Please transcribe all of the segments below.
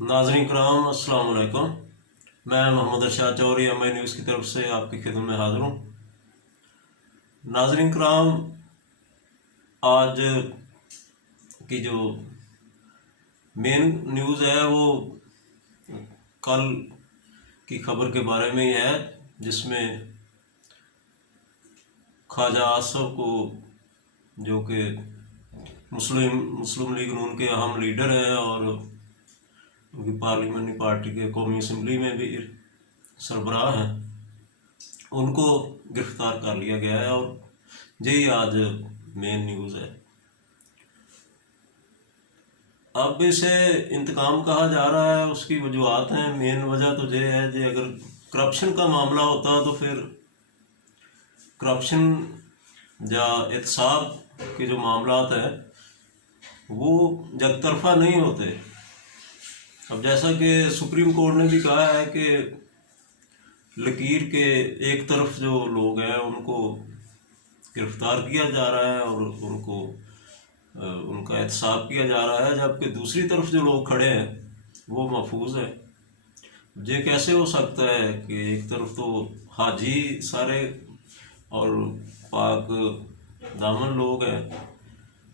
नाज़रीन कराम अस्सलाम वालेकुम। मैं मोहम्मद अरशाद चौधरी MI न्यूज़ की तरफ से आपकी खिदमत में हाज़िर हूँ। नाज़रीन कराम, आज की जो मेन न्यूज़ है वो कल की खबर के बारे में ही है, जिसमें ख्वाजा आसफ को, जो कि मुस्लिम लीग नून के अहम लीडर हैं और उनकी पार्लियामेंट्री पार्टी के कौमी असम्बली में भी सरबराह हैं, उनको गिरफ्तार कर लिया गया है और यही आज मेन न्यूज़ है। अब इसे इंतकाम कहा जा रहा है, उसकी वजूहत हैं। मेन वजह तो ये है कि अगर करप्शन का मामला होता तो फिर करप्शन या एहतसाब के जो मामलात हैं वो जगतरफा नहीं होते। अब जैसा कि सुप्रीम कोर्ट ने भी कहा है कि लकीर के एक तरफ जो लोग हैं उनको गिरफ्तार किया जा रहा है और उनका एहतसाब किया जा रहा है, जबकि दूसरी तरफ जो लोग खड़े हैं वो महफूज है। ये कैसे हो सकता है कि एक तरफ तो हाजी सारे और पाक दामन लोग हैं,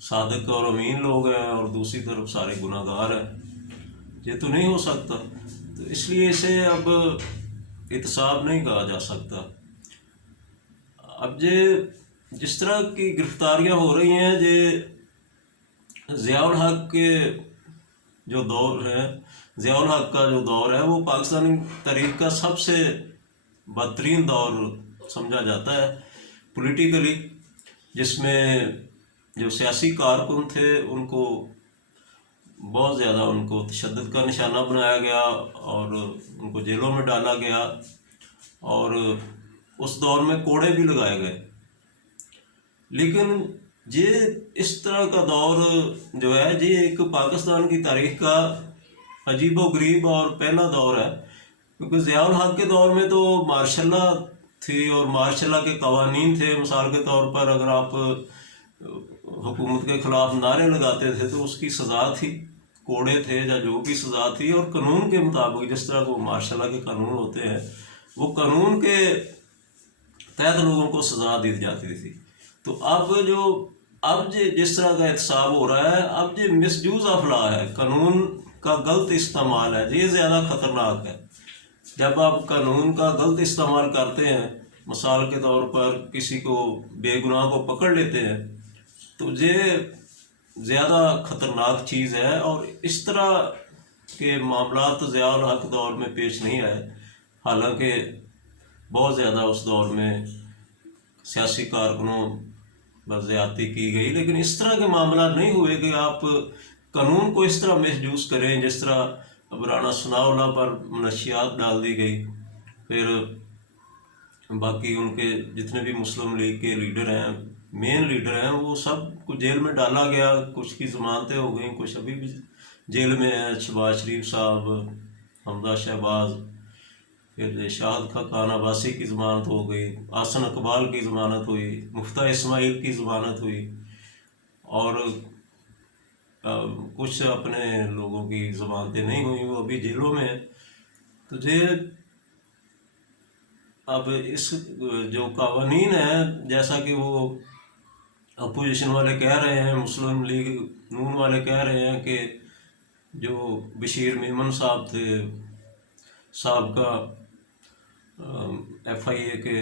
सादक और अमीन लोग हैं, और दूसरी तरफ सारे गुनाहगार हैं? ये तो नहीं हो सकता। तो इसलिए इसे अब एहतसाब नहीं कहा जा सकता। अब ये जिस तरह की गिरफ्तारियां हो रही हैं, ये ज़ियाउल हक के जो दौर है, ज़ियाउल हक का जो दौर है वो पाकिस्तानी तारीख का सबसे बदतरीन दौर समझा जाता है पॉलिटिकली, जिसमें जो सियासी कारकुन थे उनको बहुत ज़्यादा उनको तशद्दुद का निशाना बनाया गया और उनको जेलों में डाला गया, और उस दौर में कोड़े भी लगाए गए। लेकिन ये इस तरह का दौर जो है, ये एक पाकिस्तान की तारीख का अजीबोगरीब और पहला दौर है, क्योंकि ज़ियाउल हक के दौर में तो मार्शल थी और मार्शल के कवानीन थे। मिसाल के तौर पर अगर आप हुकूमत के ख़िलाफ़ नारे लगाते थे तो उसकी सज़ा थी, कोड़े थे या जो भी सज़ा थी, और कानून के मुताबिक जिस तरह को मार्शल के कानून होते हैं वो कानून के तहत लोगों को सज़ा दी जाती थी। तो अब जिस तरह का एहतसाब हो रहा है, अब ये मिसयूज़ ऑफ लॉ है, कानून का गलत इस्तेमाल है, ये ज़्यादा ख़तरनाक है। जब आप कानून का गलत इस्तेमाल करते हैं, मिसाल के तौर पर किसी को बेगुनाह को पकड़ लेते हैं, तो ये ज़्यादा ख़तरनाक चीज़ है। और इस तरह के मामला तो ज़ियाउल हक दौर में पेश नहीं आए, हालांकि बहुत ज़्यादा उस दौर में सियासी कारकुनों पर ज़्यादती की गई, लेकिन इस तरह के मामला नहीं हुए कि आप कानून को इस तरह मिसयूज़ करें। जिस तरह अब राना सनाउल्लाह पर मनशियात डाल दी गई, फिर बाकी उनके जितने भी मुस्लिम लीग के लीडर हैं, मेन लीडर हैं, वो सब को जेल में डाला गया। कुछ की ज़मानतें हो गई, कुछ अभी भी जेल में हैं। शहबाज शरीफ साहब, हमजा शहबाज, फिर शाहिद खान अब्बासी की ज़मानत हो गई, आसन इकबाल की ज़मानत हुई, मुफ्ता इस्माइल की ज़मानत हुई, और कुछ अपने लोगों की ज़मानतें नहीं हुई, वो अभी जेलों में है। तो ये अब इस जो कानून है, जैसा कि वो अपोजिशन वाले कह रहे हैं, मुस्लिम लीग नून वाले कह रहे हैं कि जो बशीर मेमन साहब थे, साबका FIA के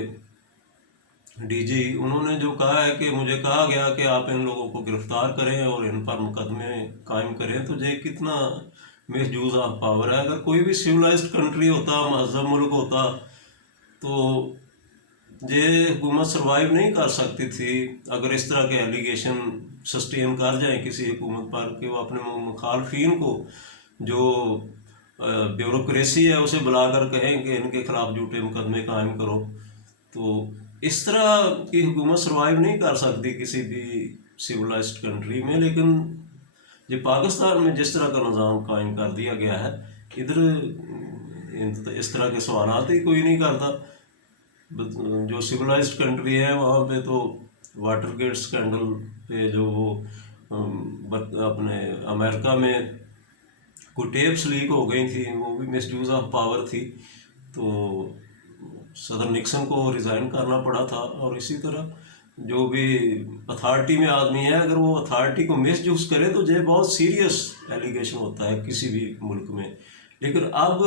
DG, उन्होंने जो कहा है कि मुझे कहा गया कि आप इन लोगों को गिरफ्तार करें और इन पर मुकदमे कायम करें। तो ये कितना मिसयूज़ ऑफ पावर है। अगर कोई भी सिविलाइज्ड कंट्री होता, महज़ब मुल्क होता, तो ये हुकूमत सर्वाइव नहीं कर सकती थी अगर इस तरह के एलिगेशन सस्टेन कर जाएं किसी हुकूमत पर कि वो अपने मुखालफिन को, जो ब्यूरोक्रेसी है, उसे बुलाकर कहें कि इनके खिलाफ झूठे मुकदमे कायम करो। तो इस तरह की हुकूमत सर्वाइव नहीं कर सकती किसी भी सिविलाइज्ड कंट्री में। लेकिन ये पाकिस्तान में जिस तरह का निज़ाम कायम कर दिया गया है, इधर इस तरह के सवालात ही कोई नहीं करता। जो सिविलाइज्ड कंट्री है वहाँ पे तो वाटर गेट स्कैंडल पे जो वो अपने अमेरिका में कोई टेप्स लीक हो गई थी, वो भी मिस यूज़ ऑफ पावर थी, तो सदर निक्सन को रिज़ाइन करना पड़ा था। और इसी तरह जो भी अथॉरिटी में आदमी है, अगर वो अथॉरिटी को मिस यूज़ करे तो ये बहुत सीरियस एलिगेशन होता है किसी भी मुल्क में। लेकिन अब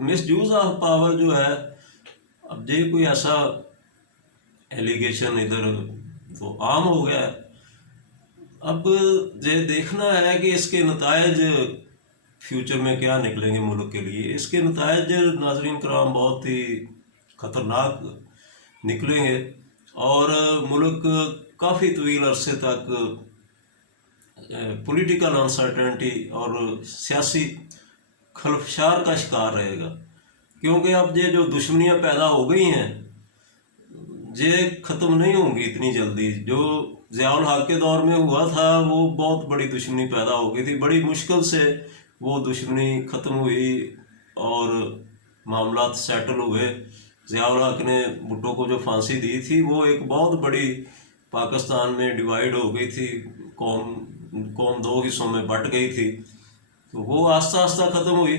मिस यूज़ ऑफ पावर जो है, अब ये कोई ऐसा एलिगेशन इधर तो आम हो गया है। अब ये देखना है कि इसके नतायज फ्यूचर में क्या निकलेंगे मुल्क के लिए। इसके नतायज नाज़रीन कराम बहुत ही ख़तरनाक निकलेंगे और मुल्क काफ़ी तवील अरसे तक पॉलिटिकल अनसर्टेनिटी और सियासी खलफशार का शिकार रहेगा। क्योंकि अब ये जो दुश्मनियाँ पैदा हो गई हैं ये ख़त्म नहीं होंगी इतनी जल्दी। जो ज़ियाउल हक के दौर में हुआ था वो बहुत बड़ी दुश्मनी पैदा हो गई थी, बड़ी मुश्किल से वो दुश्मनी ख़त्म हुई और मामला सेटल हुए। ज़ियाउल हक ने भुट्टो को जो फांसी दी थी वो एक बहुत बड़ी पाकिस्तान में डिवाइड हो गई थी, कौम दो हिस्सों में बट गई थी, तो वो आस्ता आस्ता ख़त्म हुई।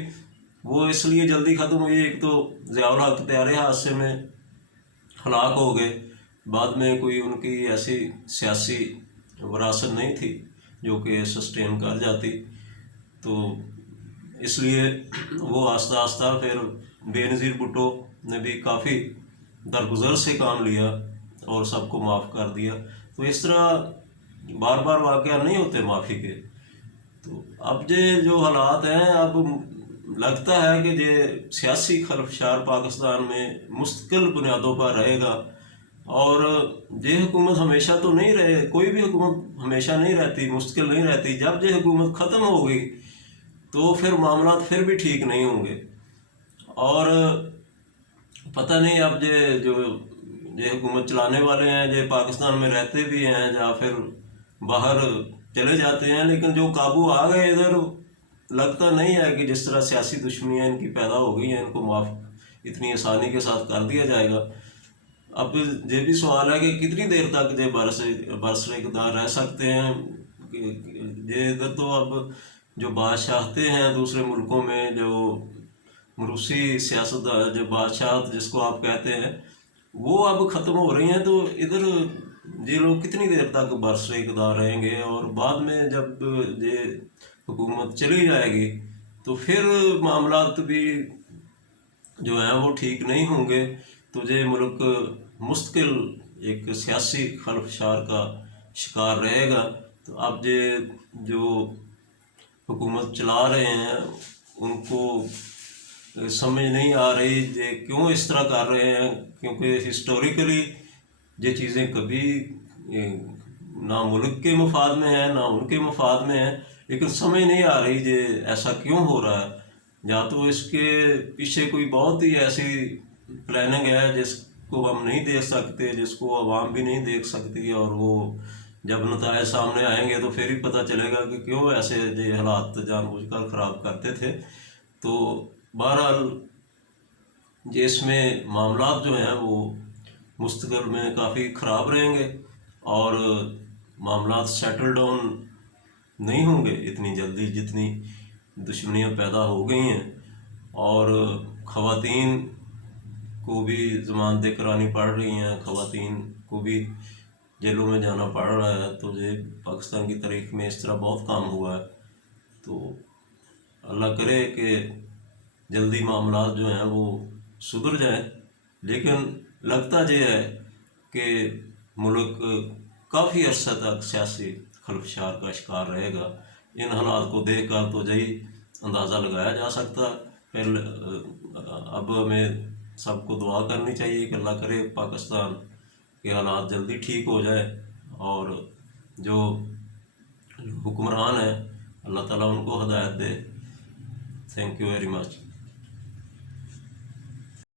वो इसलिए जल्दी ख़त्म हुई, एक तो ज़ियाउल हक त्यारे हादसे में हलाक हो गए, बाद में कोई उनकी ऐसी सियासी विरासत नहीं थी जो कि सस्टेन कर जाती, तो इसलिए वो आस्ता आस्ता फिर बेनज़ीर भुट्टो ने भी काफ़ी दरगुजर से काम लिया और सबको माफ़ कर दिया। तो इस तरह बार बार वाक़या नहीं होते माफ़ी के। तो अब ये जो हालात हैं, अब लगता है कि ये सियासी खलफशार पाकिस्तान में मुस्तकिल बुनियादों पर रहेगा। और ये हुकूमत हमेशा तो नहीं रहे, कोई भी हुकूमत हमेशा नहीं रहती, मुस्तकिल नहीं रहती। जब ये हुकूमत ख़त्म हो गई तो फिर मामला फिर भी ठीक नहीं होंगे। और पता नहीं अब ये हुकूमत चलाने वाले हैं, ये पाकिस्तान में रहते भी हैं या फिर बाहर चले जाते हैं, लेकिन जो काबू आ गए इधर, लगता नहीं है कि जिस तरह सियासी दुश्मनियाँ इनकी पैदा हो गई हैं इनको माफ़ इतनी आसानी के साथ कर दिया जाएगा। अब ये भी सवाल है कि कितनी देर तक ये बरसरेकदार रह सकते हैं। ये इधर तो अब जो बादशाहते हैं दूसरे मुल्कों में, जो रूसी सियासत, जो बादशाहत जिसको आप कहते हैं, वो अब ख़त्म हो रही हैं। तो इधर ये लोग कितनी देर तक बरसरेकदार रहेंगे, और बाद में जब ये हुकूमत चली जाएगी तो फिर मामलात भी जो हैं वो ठीक नहीं होंगे। तो ये मुल्क मुस्तकिल एक सियासी खलफशार का शिकार रहेगा। तो अब ये जो हुकूमत चला रहे हैं उनको समझ नहीं आ रही ये क्यों इस तरह कर रहे हैं, क्योंकि हिस्टोरिकली ये चीज़ें कभी ना मुल्क के मफाद में है ना उनके मफाद में है, लेकिन समझ नहीं आ रही ये ऐसा क्यों हो रहा है। या तो इसके पीछे कोई बहुत ही ऐसी प्लानिंग है जिसको हम नहीं देख सकते, जिसको आवाम भी नहीं देख सकती, और वो जब नतायज सामने आएंगे तो फिर ही पता चलेगा कि क्यों ऐसे ये हालात जानबूझकर ख़राब करते थे। तो बहरहाल ये इसमें मामलात जो हैं वो मुस्तक़बिल में काफ़ी ख़राब रहेंगे और मामलात सेटल डाउन नहीं होंगे इतनी जल्दी जितनी दुश्मनियाँ पैदा हो गई हैं। और ख़वातीन को भी ज़मानतें करानी पड़ रही हैं, ख़वातीन को भी जेलों में जाना पड़ रहा है। तो ये पाकिस्तान की तारीख़ में इस तरह बहुत काम हुआ है। तो अल्लाह करे कि जल्दी मामलात जो हैं वो सुधर जाएं, लेकिन लगता ये है कि मुल्क काफ़ी अर्सा तक सियासी खलफशार का शिकार रहेगा। इन हालात को देख कर तो यही अंदाज़ा लगाया जा सकता। फिर अब हमें सबको दुआ करनी चाहिए कि अल्लाह करे पाकिस्तान के हालात जल्दी ठीक हो जाए, और जो हुक्मरान हैं अल्लाह ताला उनको हदायत दे। Thank you very much.